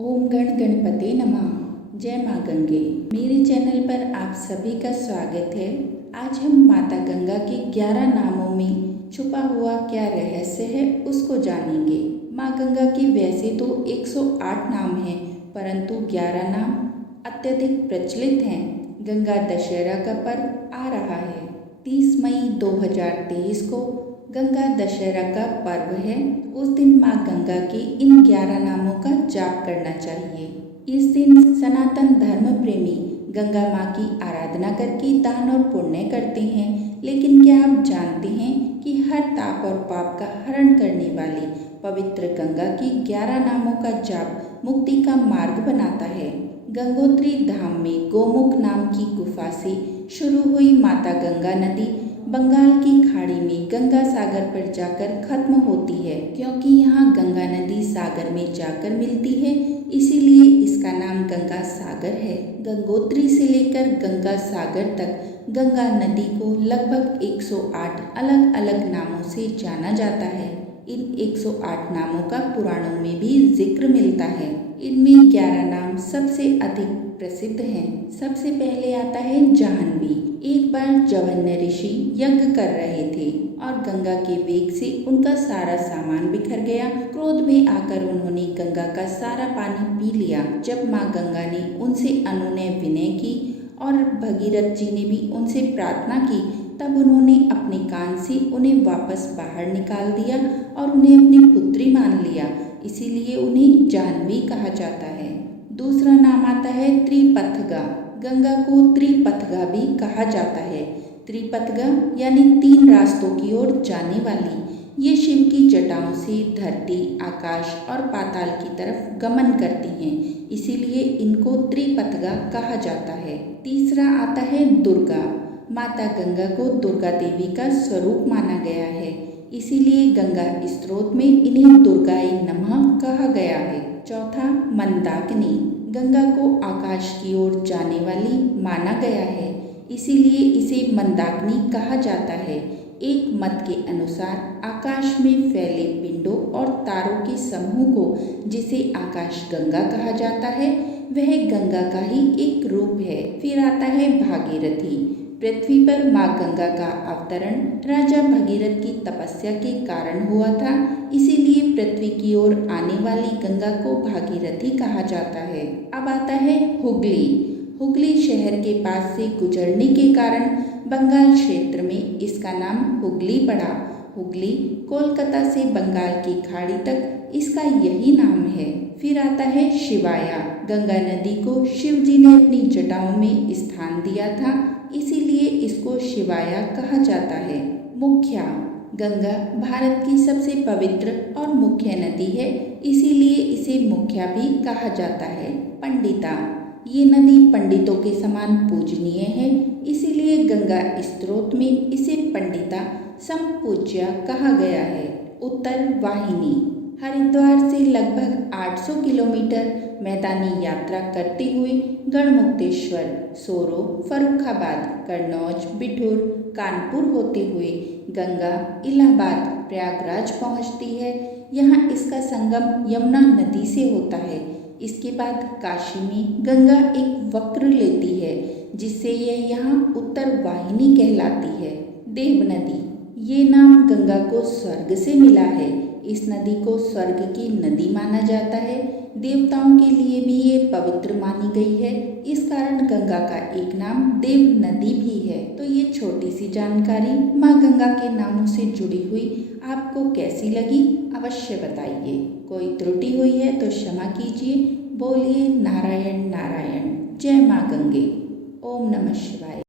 ओम गण गणपते नमः। जय माँ गंगे। मेरे चैनल पर आप सभी का स्वागत है। आज हम माता गंगा के 11 नामों में छुपा हुआ क्या रहस्य है उसको जानेंगे। माँ गंगा के वैसे तो 108 नाम हैं, परंतु 11 नाम अत्यधिक प्रचलित हैं। गंगा दशहरा का पर्व आ रहा है। 30 मई 2023 को गंगा दशहरा का पर्व है। उस दिन माँ गंगा के इन 11 नामों का जाप करना चाहिए। इस दिन सनातन धर्म प्रेमी गंगा माँ की आराधना करके दान और पुण्य करते हैं। लेकिन क्या आप जानते हैं कि हर ताप और पाप का हरण करने वाली पवित्र गंगा की 11 नामों का जाप मुक्ति का मार्ग बनाता है। गंगोत्री धाम में गोमुख नाम की गुफा से शुरू हुई माता गंगा नदी बंगाल की खाड़ी में गंगा सागर पर जाकर खत्म होती है। क्योंकि यहाँ गंगा नदी सागर में जाकर मिलती है, इसीलिए इसका नाम गंगा सागर है। गंगोत्री से लेकर गंगा सागर तक गंगा नदी को लगभग 108 अलग अलग नामों से जाना जाता है। इन 108 नामों का पुराणों में भी जिक्र मिलता है। इनमें 11 नाम सबसे अधिक प्रसिद्ध हैं। सबसे पहले आता है जाह्नवी। एक बार जवन्य ऋषि यज्ञ कर रहे थे और गंगा के वेग से उनका सारा सामान बिखर गया। क्रोध में आकर उन्होंने गंगा का सारा पानी पी लिया। जब माँ गंगा ने उनसे अनुनय विनय की और भगीरथ जी ने भी उनसे प्रार्थना की, तब उन्होंने अपने कान से उन्हें वापस बाहर निकाल दिया और उन्हें अपनी पुत्री मान लिया। इसीलिए उन्हें जाह्नवी कहा जाता है। दूसरा नाम आता है त्रिपथगा। गंगा को त्रिपथगा भी कहा जाता है। त्रिपथगा यानी 3 रास्तों की ओर जाने वाली। ये शिव की जटाओं से धरती, आकाश और पाताल की तरफ गमन करती हैं, इसीलिए इनको त्रिपथगा कहा जाता है। तीसरा आता है दुर्गा। माता गंगा को दुर्गा देवी का स्वरूप माना गया है, इसीलिए गंगा स्त्रोत में इन्हें दुर्गाए नमः कहा गया है। चौथा मंदाकिनी। गंगा को आकाश की ओर जाने वाली माना गया है, इसीलिए इसे मंदाकिनी कहा जाता है। एक मत के अनुसार आकाश में फैले पिंडों और तारों के समूह को, जिसे आकाश गंगा कहा जाता है, वह गंगा का ही एक रूप है। फिर आता है भागीरथी। पृथ्वी पर माँ गंगा का अवतरण राजा भगीरथ की तपस्या के कारण हुआ था, इसीलिए पृथ्वी की ओर आने वाली गंगा को भागीरथी कहा जाता है। अब आता है हुगली। हुगली शहर के पास से गुजरने के कारण बंगाल क्षेत्र में इसका नाम हुगली पड़ा। हुगली कोलकाता से बंगाल की खाड़ी तक इसका यही नाम है। फिर आता है शिवाया। गंगा नदी को शिव जी ने अपनी जटाओं में स्थान दिया था, इसीलिए इसको शिवाया कहा जाता है। मुख्या। गंगा भारत की सबसे पवित्र और मुख्य नदी है, इसीलिए इसे मुख्या भी कहा जाता है। पंडिता। ये नदी पंडितों के समान पूजनीय है, इसीलिए गंगा स्त्रोत में इसे पंडिता संपूज्या कहा गया है। उत्तर वाहिनी। हरिद्वार से लगभग 800 किलोमीटर मैदानी यात्रा करते हुए गढ़मुक्तेश्वर, सोरो, फर्रुखाबाद, कन्नौज, बिठूर, कानपुर होते हुए गंगा इलाहाबाद, प्रयागराज पहुंचती है। यहाँ इसका संगम यमुना नदी से होता है। इसके बाद काशी में गंगा एक वक्र लेती है, जिससे यह यहाँ उत्तर वाहिनी कहलाती है। देव नदी। ये नाम गंगा को स्वर्ग से मिला है। इस नदी को स्वर्ग की नदी माना जाता है। देवताओं के लिए भी ये पवित्र मानी गई है, इस कारण गंगा का एक नाम देव नदी भी है। तो ये छोटी सी जानकारी माँ गंगा के नामों से जुड़ी हुई आपको कैसी लगी अवश्य बताइए। कोई त्रुटि हुई है तो क्षमा कीजिए। बोलिए नारायण नारायण। जय माँ गंगे। ओम नमः शिवाय।